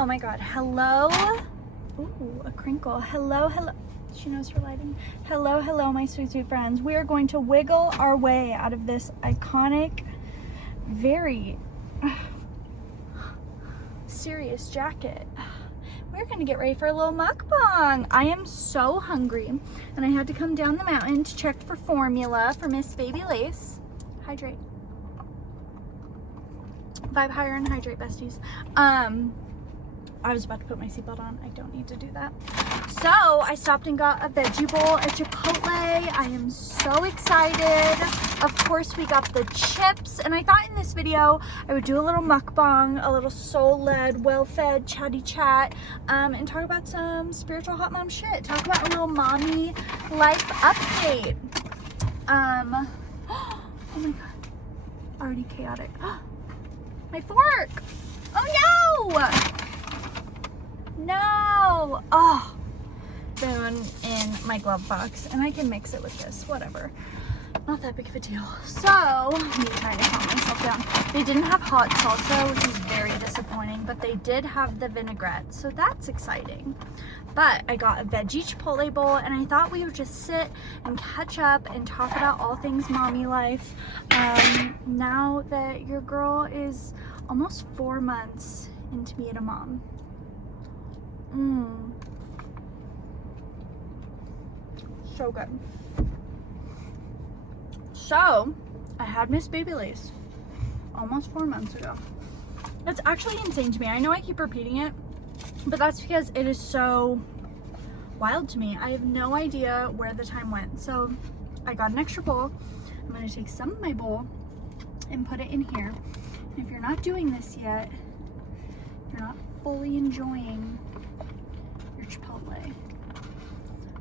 Oh my god, hello. Ooh, a crinkle. Hello. She knows her lighting. Hello, my sweet friends. We are going to wiggle our way out of this iconic, very serious jacket. We're gonna get ready for a little mukbang. I am so hungry, and I had to come down the mountain to check for formula for Miss Baby Lace. Hydrate. Vibe higher and hydrate, besties. I was about to put my seatbelt on. I don't need to do that. So I stopped and got a veggie bowl at Chipotle. I am so excited. Of course, we got the chips, and I thought in this video I would do a little mukbang, a little soul-led, well-fed, chatty chat, and talk about some spiritual hot mom shit. Talk about a little mommy life update. Oh my god, already chaotic. My fork. Oh no! No! Oh, spoon in my glove box, and I can mix it with this, whatever. Not that big of a deal. So, me trying to calm myself down. They didn't have hot salsa, which is very disappointing, but they did have the vinaigrette, so that's exciting. But I got a veggie chipotle bowl, and I thought we would just sit and catch up and talk about all things mommy life. Now that your girl is almost 4 months into being a mom. So good. So, I had Miss Baby Lace almost 4 months ago. That's actually insane to me. I know I keep repeating it, but that's because it is so wild to me. I have no idea where the time went. So, I got an extra bowl. I'm going to take some of my bowl and put it in here. And if you're not doing this yet, you're not fully enjoying your Chipotle.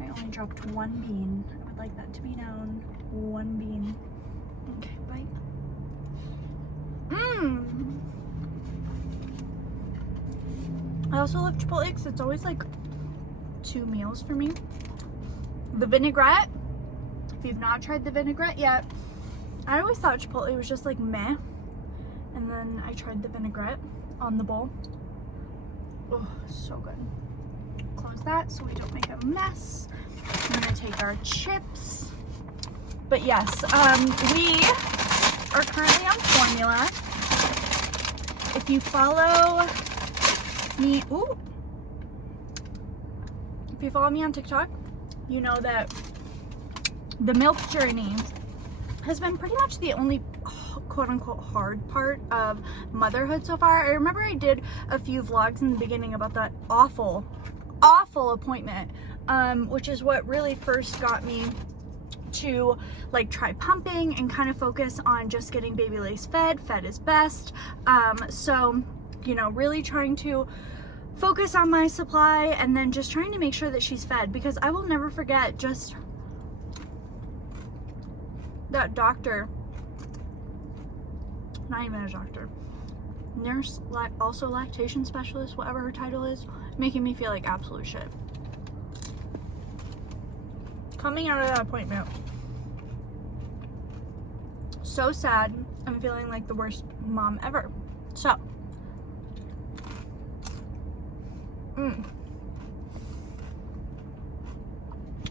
I only dropped one bean. I would like that to be known. One bean. Okay, bite. I also love Chipotle because it's always like 2 meals for me. The vinaigrette, if you've not tried the vinaigrette yet, I always thought Chipotle was just like meh. And then I tried the vinaigrette on the bowl. Oh, so good. Close that so we don't make a mess. I'm gonna take our chips. But yes, we are currently on formula. If you follow me, if you follow me on TikTok, you know that the milk journey has been pretty much the only quote-unquote hard part of motherhood so far. I remember I did a few vlogs in the beginning about that awful appointment, which is what really first got me to like try pumping and kind of focus on just getting Baby Lace fed is best. So, you know, really trying to focus on my supply and then just trying to make sure that she's fed, because I will never forget just that doctor, not even a doctor, nurse, also lactation specialist, whatever her title is, making me feel like absolute shit. Coming out of that appointment, so sad. I'm feeling like the worst mom ever. So,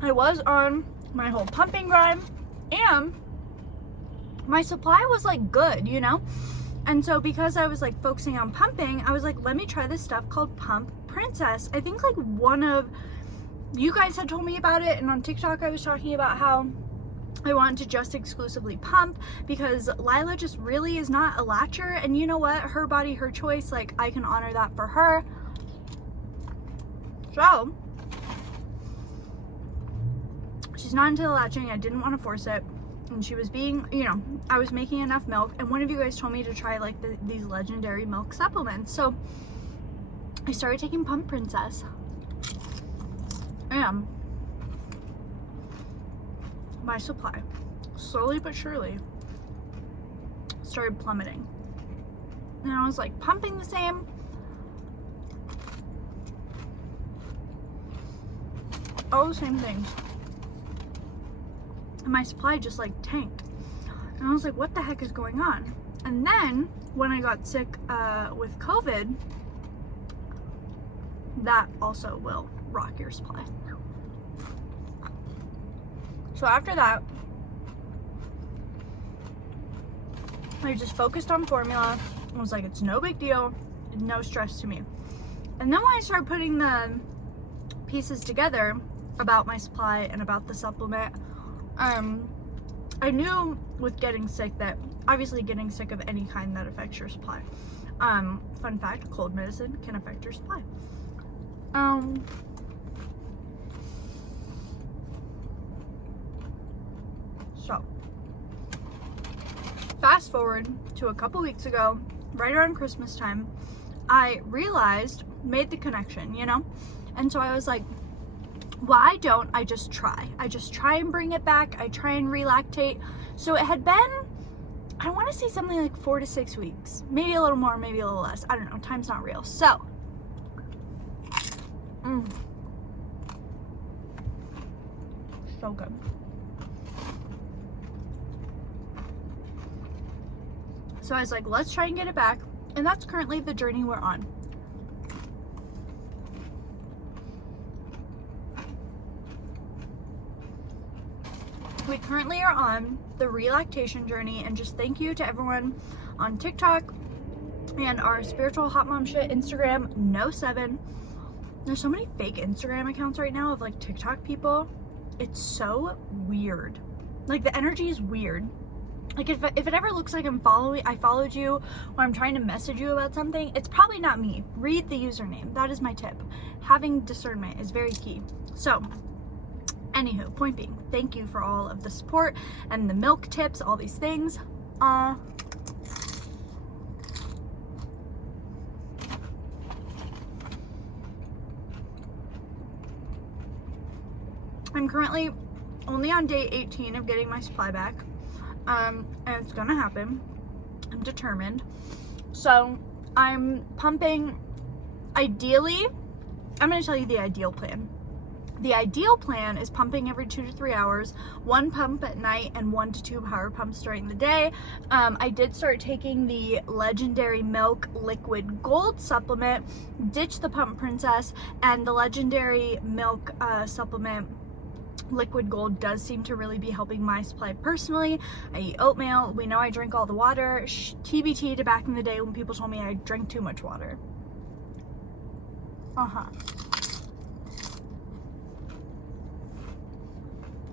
I was on my whole pumping grind, and my supply was like good, you know? And so because I was like focusing on pumping, I was like, let me try this stuff called Pump Princess. I think like one of you guys had told me about it, and on TikTok I was talking about how I wanted to just exclusively pump because Lila just really is not a latcher, and you know what? Her body, her choice, like I can honor that for her. So, she's not into the latching. I didn't want to force it. And she was being, you know, I was making enough milk, and one of you guys told me to try like these legendary milk supplements. So I started taking Pump Princess, and my supply slowly but surely started plummeting. And I was like pumping the same, all the same things, and my supply just like tanked. And I was like, what the heck is going on? And then when I got sick with COVID, that also will rock your supply. So after that, I just focused on formula. I was like, it's no big deal, no stress to me. And then when I started putting the pieces together about my supply and about the supplement, I knew with getting sick that obviously getting sick of any kind that affects your supply. Fun fact, cold medicine can affect your supply. So fast forward to a couple weeks ago, right around Christmas time, I made the connection, you know? And so I was like, why don't I just try? I just try and bring it back. I try and relactate. So it had been, I want to say something like 4 to 6 weeks. Maybe a little more, maybe a little less. I don't know. Time's not real. So, so good. So I was like, let's try and get it back. And that's currently the journey we're on. We currently are on the relactation journey, and just thank you to everyone on TikTok and our spiritual hot mom shit Instagram, No7. There's so many fake Instagram accounts right now of like TikTok people. It's so weird. Like the energy is weird. Like if it ever looks like I followed you, or I'm trying to message you about something, it's probably not me. Read the username. That is my tip. Having discernment is very key. So, anywho, point being, thank you for all of the support and the milk tips, all these things. I'm currently only on day 18 of getting my supply back. And it's gonna happen. I'm determined. So I'm pumping, ideally, I'm gonna tell you the ideal plan. The ideal plan is pumping every 2 to 3 hours, 1 pump at night and 1 to 2 power pumps during the day. I did start taking the Legendary Milk Liquid Gold supplement, ditch the Pump Princess, and the Legendary Milk supplement Liquid Gold does seem to really be helping my supply personally. I eat oatmeal. We know I drink all the water. TBT to back in the day when people told me I drink too much water.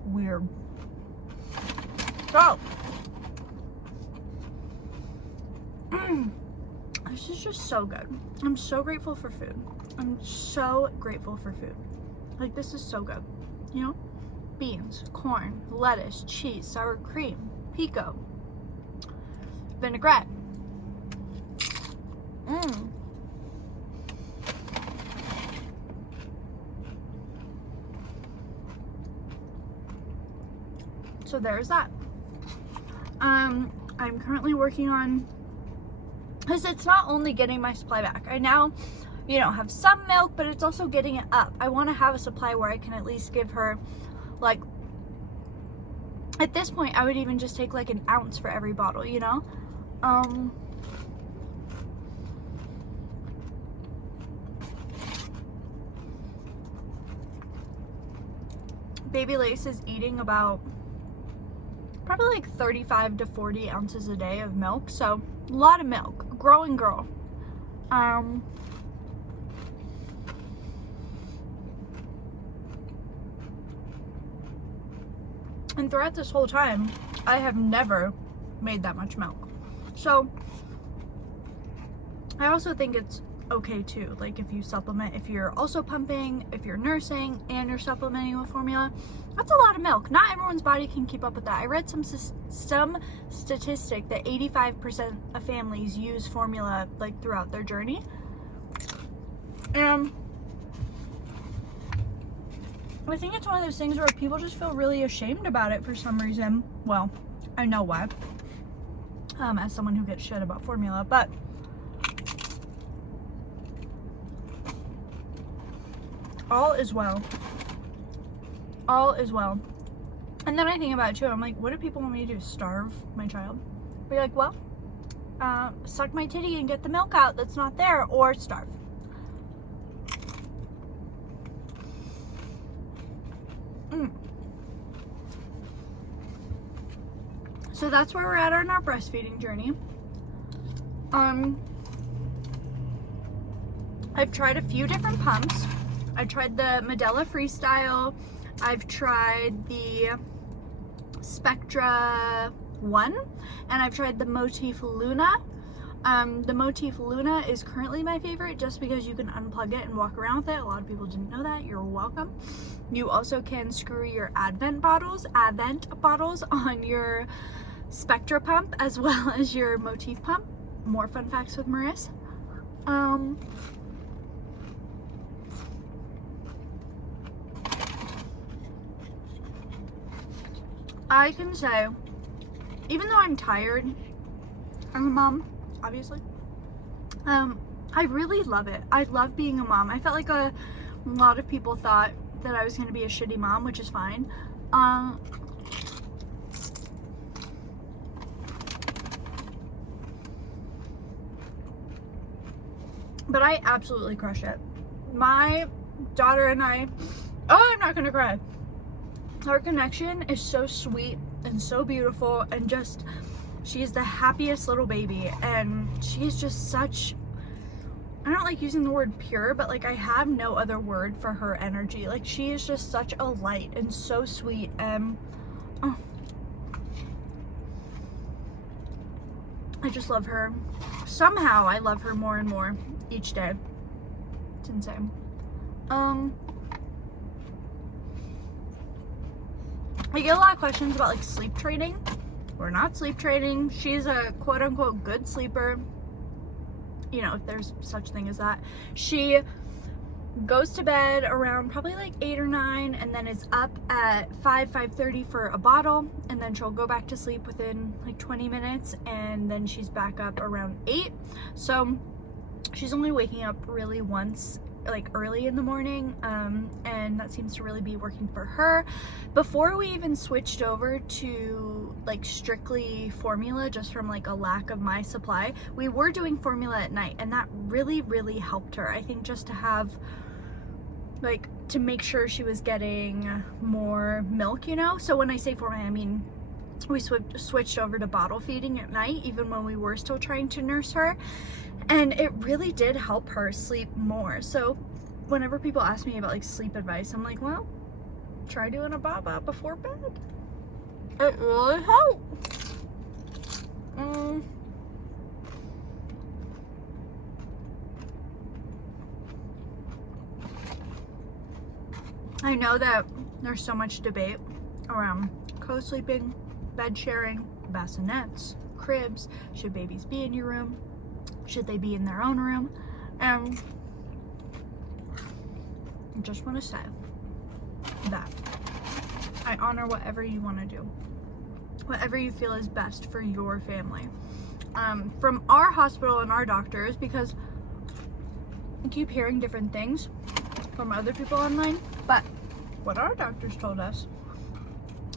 Weird. So, this is just so good. I'm so grateful for food. I'm so grateful for food. Like, this is so good. You know? Beans, corn, lettuce, cheese, sour cream, pico, vinaigrette. So there's that. I'm currently working on, because it's not only getting my supply back. I now, have some milk, but it's also getting it up. I want to have a supply where I can at least give her, like, at this point, I would even just take like an ounce for every bottle, you know? Baby Lace is eating about probably like 35 to 40 ounces a day of milk, so a lot of milk. Growing girl. And throughout this whole time, I have never made that much milk. So, I also think it's okay too. Like, if you supplement, if you're also pumping, if you're nursing, and you're supplementing with formula, that's a lot of milk. Not everyone's body can keep up with that. I read some statistic that 85% of families use formula, like, throughout their journey. I think it's one of those things where people just feel really ashamed about it for some reason. Well, I know why. As someone who gets shit about formula, but all is well. All is well. And then I think about it too. I'm like, what do people want me to do? Starve my child? Be like, well, suck my titty and get the milk out that's not there, or starve. So that's where we're at on our breastfeeding journey. I've tried a few different pumps. I tried the Medela Freestyle. I've tried the Spectra 1, and I've tried the Motif Luna. The Motif Luna is currently my favorite just because you can unplug it and walk around with it. A lot of people didn't know that. You're welcome. You also can screw your Advent bottles on your Spectra pump as well as your Motif pump. More fun facts with Marissa. I can say, even though I'm tired, I'm a mom, obviously. I really love it. I love being a mom. I felt like a lot of people thought that I was going to be a shitty mom, which is fine. But I absolutely crush it. My daughter and I, I'm not going to cry. Our connection is so sweet and so beautiful, and just, she's the happiest little baby, and she's just such, I don't like using the word pure, but like I have no other word for her energy. Like she is just such a light and so sweet, and I just love her. Somehow I love her more and more each day. It's insane. I get a lot of questions about like sleep training. We're not sleep training. She's a quote unquote good sleeper. You know, if there's such thing as that. She goes to bed around probably like 8 or 9 and then is up at 5:30 for a bottle, and then she'll go back to sleep within like 20 minutes, and then she's back up around 8. So she's only waking up really once, like early in the morning, and that seems to really be working for her. Before we even switched over to like strictly formula, just from like a lack of my supply, we were doing formula at night, and that really helped her. I think just to have like, to make sure she was getting more milk, you know. So when I say formula, I mean we switched over to bottle feeding at night, even when we were still trying to nurse her. And it really did help her sleep more. So whenever people ask me about like sleep advice, I'm like, well, try doing a baba before bed. It really helps. I know that there's so much debate around co-sleeping, bed sharing, bassinets, cribs. Should babies be in your room? Should they be in their own room? And I just want to say that I honor whatever you want to do, whatever you feel is best for your family. From our hospital and our doctors, because I keep hearing different things from other people online, but what our doctors told us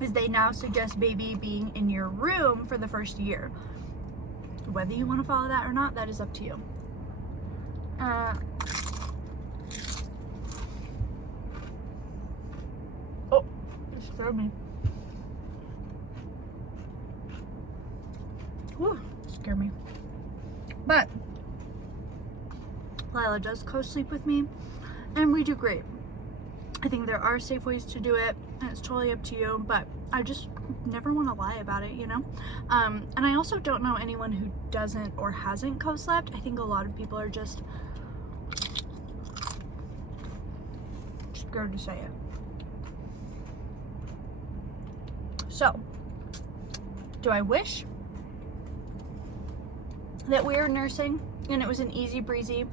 is they now suggest baby being in your room for the first year. Whether you want to follow that or not, that is up to you. Oh, you scared me. Whew, scared me. But Lila does co-sleep with me, and we do great. I think there are safe ways to do it, and it's totally up to you, but I just never want to lie about it, you know? And I also don't know anyone who doesn't or hasn't co-slept. I think a lot of people are just scared to say it. So, do I wish that we were nursing and it was an easy breezy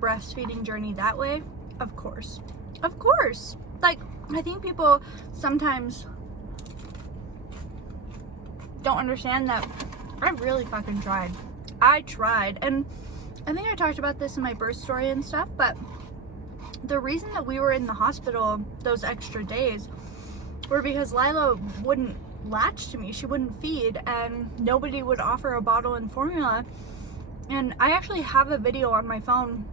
breastfeeding journey that way? Of course. Of course. Like, I think people sometimes don't understand that I really fucking tried. I tried. And I think I talked about this in my birth story and stuff, but the reason that we were in the hospital those extra days were because Lila wouldn't latch to me. She wouldn't feed, and nobody would offer a bottle and formula. And I actually have a video on my phone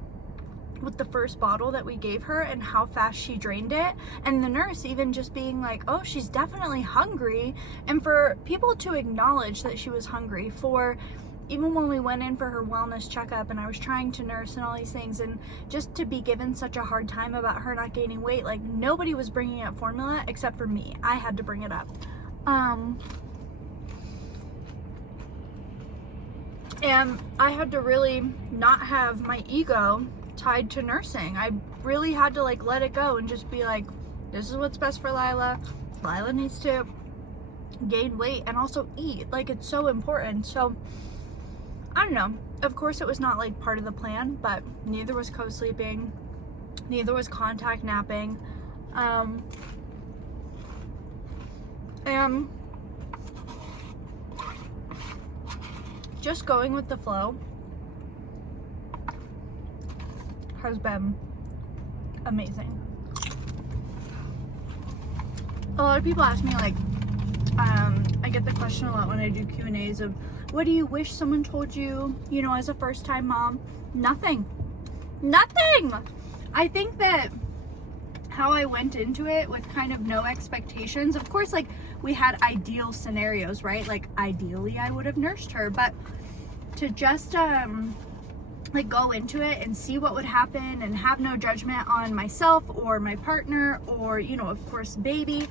with the first bottle that we gave her and how fast she drained it, and the nurse even just being like, oh, she's definitely hungry, and for people to acknowledge that she was hungry, for even when we went in for her wellness checkup and I was trying to nurse and all these things, and just to be given such a hard time about her not gaining weight. Like, nobody was bringing up formula except for me. I had to bring it up. And I had to really not have my ego tied to nursing. I really had to like let it go and just be like, this is what's best for Lila. Lila needs to gain weight and also eat. Like, it's so important. So I don't know. Of course it was not like part of the plan, but neither was co-sleeping, neither was contact napping. And just going with the flow has been amazing. A lot of people ask me, like, I get the question a lot when I do Q&As of, what do you wish someone told you, you know, as a first-time mom? Nothing. I think that how I went into it with kind of no expectations, of course, like, we had ideal scenarios, right? Like, ideally I would have nursed her, but to just like go into it and see what would happen and have no judgment on myself or my partner or, you know, of course, baby.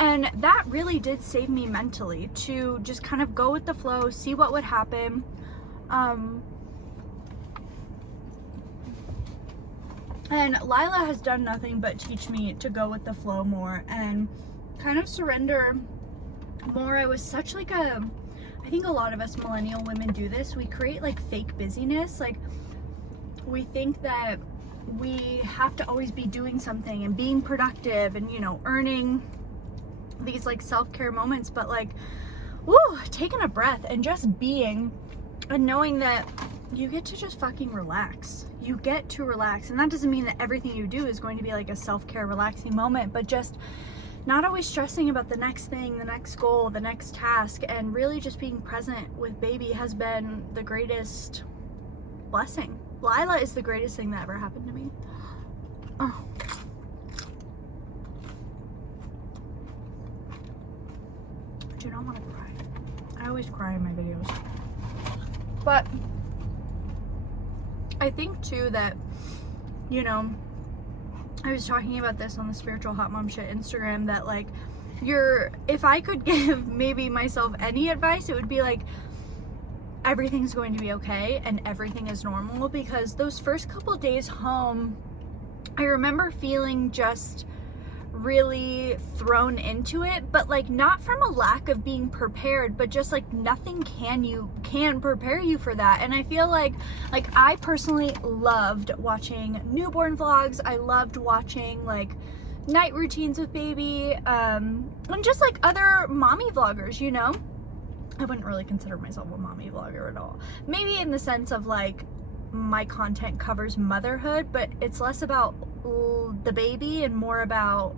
And that really did save me mentally, to just kind of go with the flow, see what would happen. And Lila has done nothing but teach me to go with the flow more and kind of surrender more. I was such like I think a lot of us millennial women do this. We create like fake busyness. Like, we think that we have to always be doing something and being productive and, you know, earning these like self-care moments, but like, woo, taking a breath and just being and knowing that you get to just fucking relax. You get to relax. And that doesn't mean that everything you do is going to be like a self-care relaxing moment, but just not always stressing about the next thing, the next goal, the next task, and really just being present with baby has been the greatest blessing. Lila is the greatest thing that ever happened to me. Oh. I do not want to cry. I always cry in my videos. But I think too that, you know, I was talking about this on the Spiritual Hot Mom Shit Instagram, that like, if I could give maybe myself any advice, it would be like, everything's going to be okay and everything is normal. Because those first couple days home, I remember feeling just really thrown into it, but like not from a lack of being prepared, but just like nothing can prepare you for that. And I feel like I personally loved watching newborn vlogs. I loved watching like night routines with baby, and just like other mommy vloggers, you know. I wouldn't really consider myself a mommy vlogger at all. Maybe in the sense of like my content covers motherhood, but it's less about the baby and more about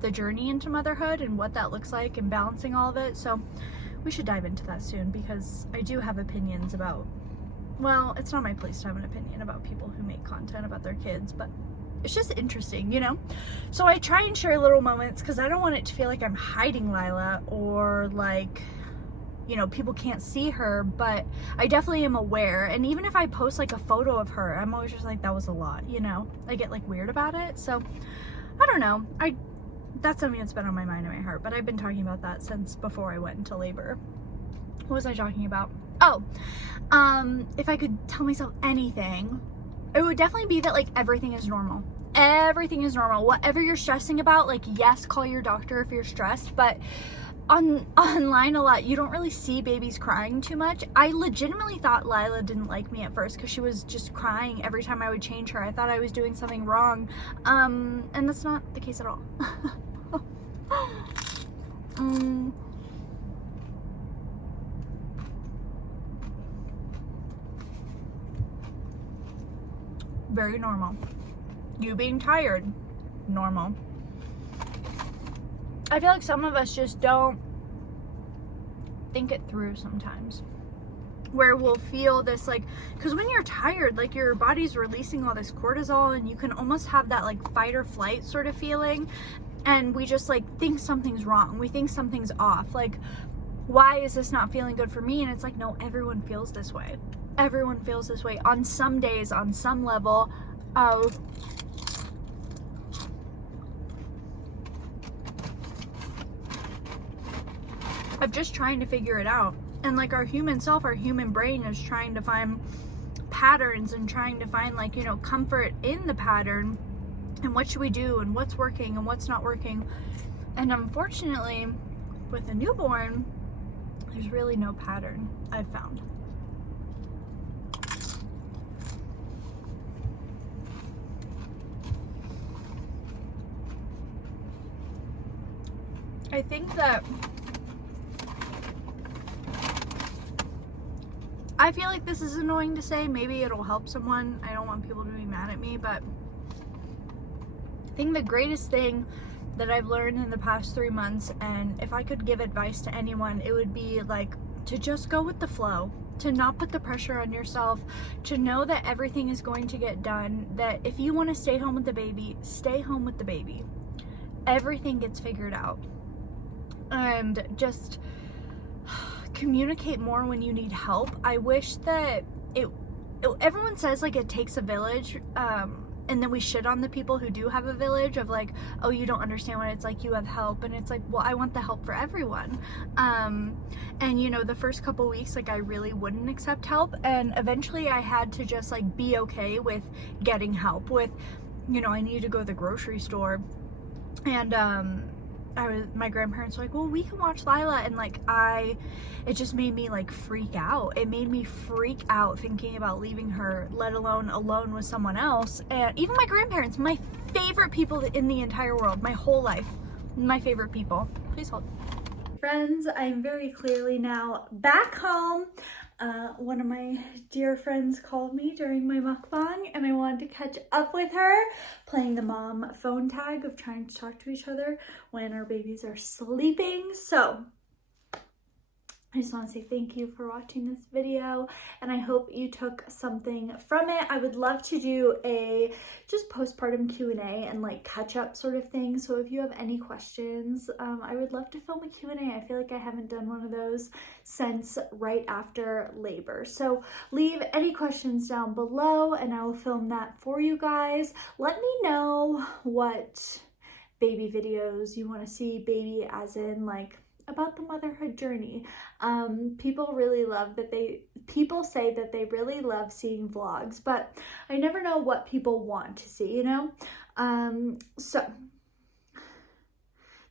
the journey into motherhood and what that looks like and balancing all of it. So we should dive into that soon, because I do have opinions about, well, it's not my place to have an opinion about people who make content about their kids, but it's just interesting, you know? So I try and share little moments, because I don't want it to feel like I'm hiding Lila or like, you know, people can't see her, but I definitely am aware. And even if I post like a photo of her, I'm always just like, that was a lot, you know? I get like weird about it. So I don't know. That's something that's been on my mind and my heart, but I've been talking about that since before I went into labor. What was I talking about? Oh, if I could tell myself anything, it would definitely be that like everything is normal. Everything is normal. Whatever you're stressing about, like, yes, call your doctor if you're stressed, but online a lot, you don't really see babies crying too much. I legitimately thought Lila didn't like me at first because she was just crying every time I would change her. I thought I was doing something wrong, and that's not the case at all. Very normal. You being tired, normal. I feel like some of us just don't think it through sometimes. where we'll feel this like, because when you're tired, like your body's releasing all this cortisol and you can almost have that like fight or flight sort of feeling, and we just like think something's wrong, we think something's off, like why is this not feeling good for me? And it's like, no, everyone feels this way. Everyone feels this way on some days, on some level of just trying to figure it out. And like our human self, our human brain is trying to find patterns and trying to find like, you know, comfort in the pattern and what should we do and what's working and what's not working. And unfortunately, with a newborn, there's really no pattern, I've found. I think that I feel like this is annoying to say. Maybe it'll help someone. I don't want people to be mad at me, but I think the greatest thing that I've learned in the past 3 months, and if I could give advice to anyone, it would be like to just go with the flow, to not put the pressure on yourself, to know that everything is going to get done, that if you want to stay home with the baby, stay home with the baby. Everything gets figured out. And just communicate more when you need help. I wish that everyone says like it takes a village, and then we shit on the people who do have a village of like, oh, you don't understand what it's like, you have help. And it's like, well, I want the help for everyone. And you know, the first couple weeks, like I really wouldn't accept help, and eventually I had to just like be okay with getting help with, you know, I needed to go to the grocery store, and my grandparents were like, well, we can watch Lila, and like it just made me like freak out. It made me freak out thinking about leaving her, let alone alone with someone else. And even my grandparents, my favorite people in the entire world, my whole life, my favorite people. Please hold. Friends, I'm very clearly now back home. One of my dear friends called me during my mukbang, and I wanted to catch up with her, playing the mom phone tag of trying to talk to each other when our babies are sleeping. So I just want to say thank you for watching this video, and I hope you took something from it. I would love to do a just postpartum Q&A and like catch up sort of thing. So if you have any questions, I would love to film a Q&A. I feel like I haven't done one of those since right after labor. So leave any questions down below and I will film that for you guys. Let me know what baby videos you want to see, baby as in like about the motherhood journey. People say that they really love seeing vlogs, but I never know what people want to see, you know? So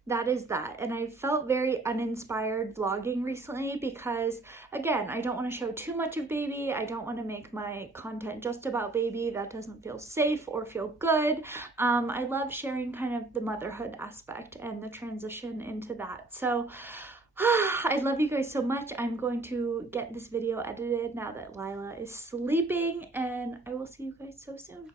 that is that. And I felt very uninspired vlogging recently because, again, I don't want to show too much of baby. I don't want to make my content just about baby. That doesn't feel safe or feel good. I love sharing kind of the motherhood aspect and the transition into that. So I love you guys so much. I'm going to get this video edited now that Lila is sleeping, and I will see you guys so soon.